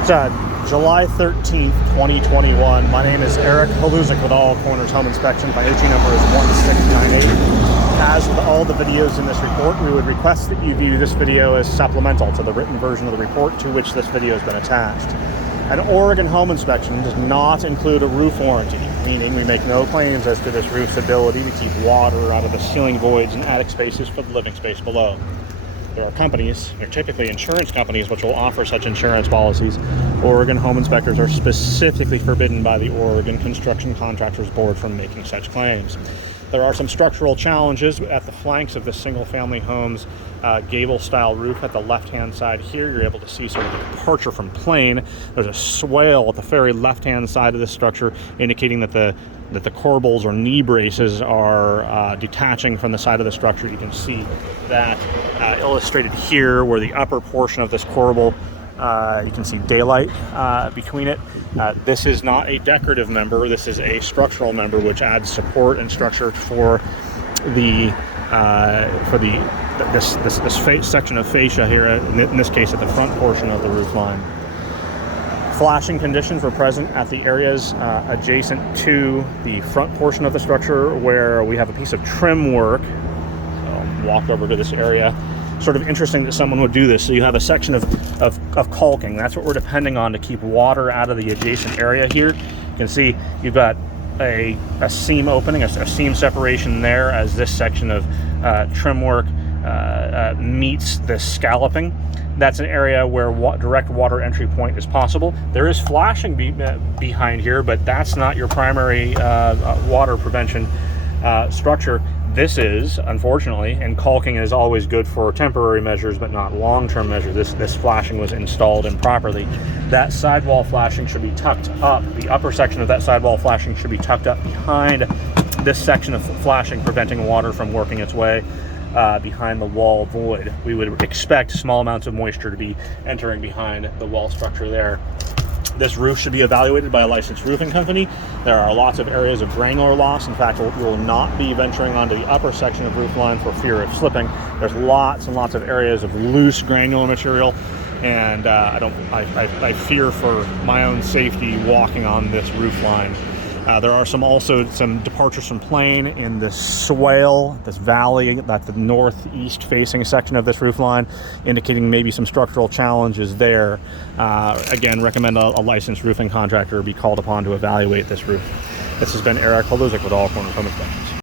It's July 13th, 2021. My name is Eric Haluzik with All Corners Home Inspection. My AG number is 1698. As with all the videos in this report, we would request that you view this video as supplemental to the written version of the report to which this video has been attached. An Oregon home inspection does not include a roof warranty, meaning we make no claims as to this roof's ability to keep water out of the ceiling voids and attic spaces for the living space below. There are companies, they're typically insurance companies, which will offer such insurance policies. Oregon home inspectors are specifically forbidden by the Oregon Construction Contractors Board from making such claims. There are some structural challenges at the flanks of this single-family home's gable-style roof. At the left-hand side here, you're able to see sort of a departure from plane. There's a swale at the very left-hand side of this structure, indicating that the corbels or knee braces are detaching from the side of the structure. You can see that illustrated here, where the upper portion of this corbel, you can see daylight between it. This is not a decorative member. This is a structural member, which adds support and structure for this section of fascia here. In this case, at the front portion of the roof line. Flashing conditions were present at the areas adjacent to the front portion of the structure, where we have a piece of trim work. So I'll walk over to this area. Sort of interesting that someone would do this. So you have a section of caulking. That's what we're depending on to keep water out of the adjacent area here. You can see you've got a seam opening, a seam separation there, as this section of trim work meets the scalloping. That's an area where direct water entry point is possible. There is flashing behind here, but that's not your primary water prevention structure. This is, unfortunately, and caulking is always good for temporary measures, but not long-term measures. This flashing was installed improperly. That sidewall flashing should be tucked up. The upper section of that sidewall flashing should be tucked up behind this section of flashing, preventing water from working its way behind the wall void. We would expect small amounts of moisture to be entering behind the wall structure there. This roof should be evaluated by a licensed roofing company. There are lots of areas of granular loss. In fact, we will not be venturing onto the upper section of roof line for fear of slipping. There's lots and lots of areas of loose granular material, and I fear for my own safety walking on this roof line. There are also some departures from plane in this swale, this valley, that's the northeast facing section of this roof line, indicating maybe some structural challenges there. Again, recommend a licensed roofing contractor be called upon to evaluate this roof. This has been Eric Haluzik with All Corners Home Inspections.